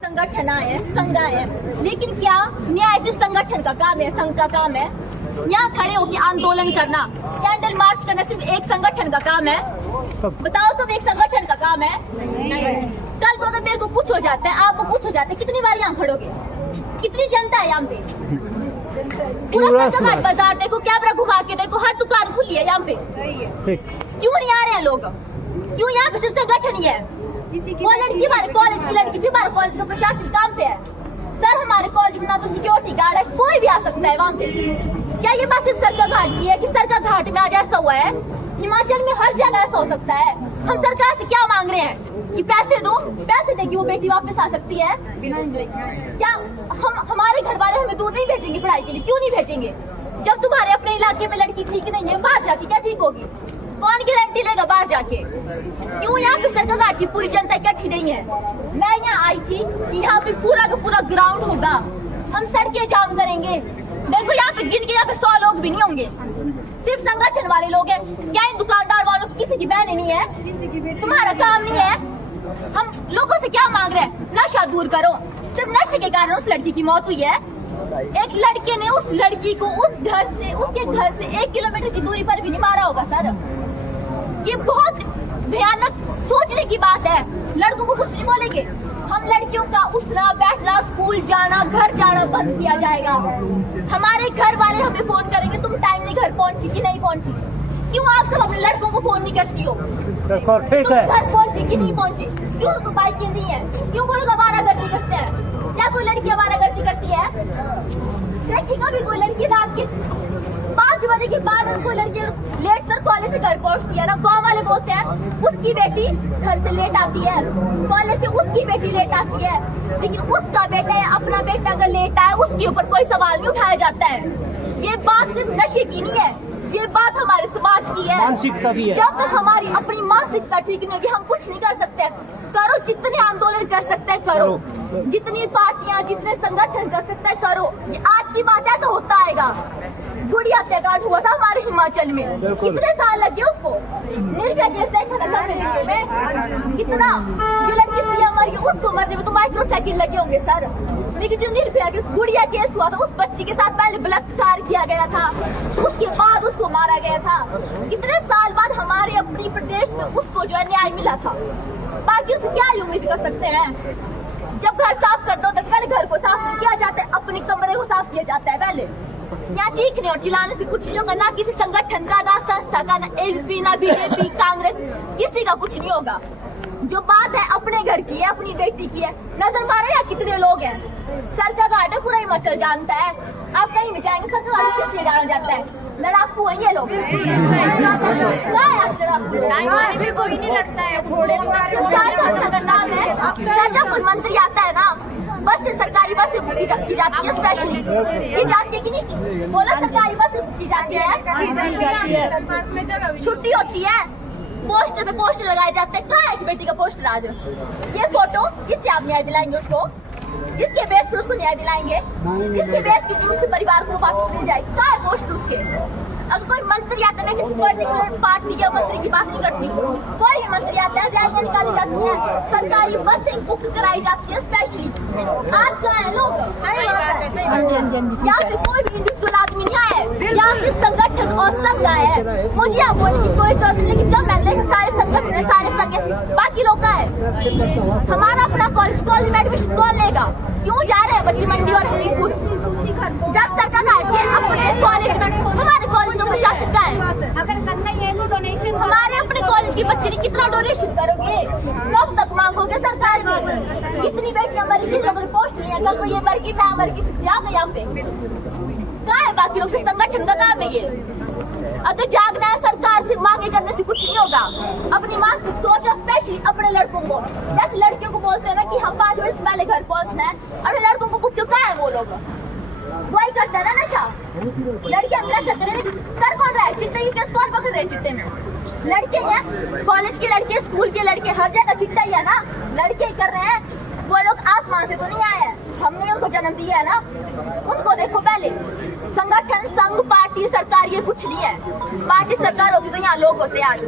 संगठन आए संघ आए, लेकिन क्या न्याय सिर्फ संगठन का काम है, संघ का काम है? यहाँ खड़े होकर आंदोलन करना, कैंडल मार्च करना सिर्फ एक संगठन का काम है? बताओ, सब एक संगठन का काम है? कल को अगर मेरे को कुछ हो जाता है, आपको कुछ हो जाता है, कितनी बार यहाँ खड़ोगे? कितनी जनता है यहाँ पे? पूरा घाट बाजार देखो, कैमरा घुमा के देखो, हर दुकान खुली है यहाँ पे। क्यों नहीं आ रहे हैं लोग? क्यों यहाँ पे सिर्फ संगठन ही है? वो लड़की हमारे कॉलेज की लड़की थी, हमारे कॉलेज का प्रशासन काम पे है सर। हमारे कॉलेज में ना तो सिक्योरिटी गार्ड है, कोई भी आ सकता है वहाँ पे। क्या ये बात सिर्फ सरका घाट की है कि सरका घाट में आज ऐसा हुआ है? हिमाचल में हर जगह ऐसा हो सकता है। हम सरकार से क्या मांग रहे हैं कि पैसे दो, पैसे दे कि वो बेटी वापस आ सकती है? क्या हमारे घर वाले हमें दूर नहीं भेजेंगे पढ़ाई के लिए? क्यों नहीं भेजेंगे? जब तुम्हारे अपने इलाके में लड़की ठीक नहीं है, बाहर जाके क्या ठीक होगी? कौन गारंटी लेगा बाहर जाके? क्यों यहाँ पे सरका घाट की पूरी जनता इकट्ठी नहीं है? मैं यहाँ आई थी कि यहाँ पे पूरा का पूरा ग्राउंड होगा, हम सड़कें जाम करेंगे। देखो यहाँ पे गिन के यहाँ पे 100 लोग भी नहीं होंगे, सिर्फ संगठन वाले लोग हैं। क्या इन दुकानदार वालों की किसी की बहन नहीं है? तुम्हारा काम नहीं है? हम लोगों से क्या मांग रहे हैं? नशा दूर करो। सिर्फ नशे के कारण उस लड़की की मौत हुई है। एक लड़के ने उस लड़की को उसके घर से 1 किलोमीटर की दूरी पर भी नहीं मारा होगा सर। ये बहुत भयानक सोचने की बात है। लड़कों को कुछ नहीं बोलेंगे, हम लड़कियों का उठना बैठना, स्कूल जाना, घर जाना बंद किया जाएगा। हमारे घर वाले हमें फोन करेंगे, तुम टाइम नहीं घर पहुंची कि नहीं पहुंची? क्यों आप सब अपने लड़कों को फोन नहीं करती हो? ठीक है, घर पहुंची कि नहीं पहुंची? क्यों उनको बाइकें नहीं है? क्यों वो लोग आवारागर्दी करते हैं? क्या कोई लड़की आवारागर्दी करती है? देखिएगा भी कोई लड़की रात के 5 बजे के बाद कोई लड़की लेट सर कॉलेज से घर पहुंचती है ना, गांव वाले बोलते हैं उसकी बेटी घर से लेट आती है, कॉलेज से उसकी बेटी लेट आती है। लेकिन उसका बेटा या अपना बेटा अगर लेट आए, उसके ऊपर कोई सवाल नहीं उठाया जाता है। ये बात सिर्फ नशे की नहीं है, ये बात हमारे समाज की है, मानसिकता की है। जब तक हमारी अपनी मानसिकता ठीक नहीं होगी, हम कुछ नहीं कर सकते। करो, जितने आंदोलन कर सकते हैं करो, जितनी पार्टियां जितने संगठन कर सकते हैं करो। ये आज की बात ऐसा होता आएगा। गुड़िया हत्याकांड हुआ था हमारे हिमाचल में, कितने साल लगे उसको? निर्भया केस देखा था सबने दिल्ली में, कितना? जो लड़की सीएम मरी उसको मरने में तो माइक्रो सेकंड लगे होंगे सर। लेकिन जो निर्भया केस गुड़िया केस हुआ था, उस बच्ची के साथ पहले बलात्कार किया गया था, उसके बाद उसको मारा गया था। कितने साल बाद हमारे अपनी प्रदेश में उसको जो है न्याय मिला था। बाकी उससे क्या उम्मीद कर सकते हैं? जब घर साफ करते हो तो पहले घर को साफ नहीं किया जाता है, अपने कमरे को साफ किया जाता है पहले। यहाँ चीखने और चिल्लाने से कुछ नहीं होगा, ना किसी संगठन का, ना संस्था का, ना एबीपी, ना बीजेपी, कांग्रेस, किसी का कुछ नहीं होगा। जो बात है अपने घर की है, अपनी बेटी की है। नजर मारे यहाँ कितने लोग हैं? सरका घाट है, पूरा हिमाचल जानता है। आप कहीं भी जाएंगे सरका घाट किस लिए जाना जाता है? लड़ाकू है ये लोग, कोई नहीं लड़ता है। जब कोई मंत्री आता है ना, बस से सरकारी बस से की जाती है, स्पेशली की जाती है कि नहीं? बोला सरकारी बस की जाती है, छुट्टी होती है, पोस्टर पे पोस्टर लगाए जाते हैं। कहाँ है कि बेटी का पोस्टर? आज ये फोटो इससे आप न्याय दिलाएंगे उसको? इसके बेस पर उसको न्याय दिलाएंगे? इसके बेस की उसके परिवार को वापस मिल जाएगी? कहाँ है पोस्टर उसके? अब कोई मंत्री आता है, किसी पर्टिकुलर पार्टी या मंत्री की बात नहीं करती, कोई भी मंत्री आता है, रैलियां निकाली जाती है, सरकारी बसें बुक कराई जाती है स्पेशली। आज कहाँ है लोग? यहाँ पे कोई भी इंडिविजुअल आदमी नहीं आया है, यहाँ सिर्फ संगठन और संघ आया है। मुझे यहाँ बोलने की कोई जरूरत नहीं, लेकिन जब मैंने देखा सारे संगठन है, सारे संघ है, बाकी लोग का है। हमारा अपना कॉलेज में एडमिशन कौन लेगा? क्यों जा रहे हैं बच्चे मंडी और हमीरपुर? जब सरका घाट के अपने कॉलेज में, हमारे कॉलेज का प्रशासन का है। अगर करना ये तो डोनेशन, हमारे अपने कॉलेज की बच्चे ने कितना डोनेशन करोगे? कब तक मांगोगे सरकार में? कितनी बेटियां मरी थी जब पोस्ट नहीं है, कल को ये मर गई, मैं मर गई, आ गई यहाँ पे। क्या है बाकी लोग? संगठन का काम है ये। अगर जागना है सरकार से, मांगे करने से कुछ नहीं होगा। अपनी मानसिक सोच, स्पेशली अपने लड़कों को, जैसे लड़कियों को बोलते हैं ना कि हम 5 बजे से पहले घर पहुंचना है, अपने लड़कों को पूछो क्या है वो लोग? वही करता है ना नशा। लड़कियां नशा कर कौन रहा है? चिट्टे की केस कौन पकड़ रहे हैं? चिट्टे में लड़के हैं, कॉलेज के लड़के, स्कूल के लड़के, हर जगह चिट्टा ही है ना, लड़के ही कर रहे हैं। वो लोग आसमान से तो नहीं आए हैं, हमने उनको जन्म दिया है ना। उनको देखो पहले, संगठन, संघ, पार्टी, सरकार ये कुछ नहीं है। पार्टी सरकार होती तो यहाँ लोग होते आज।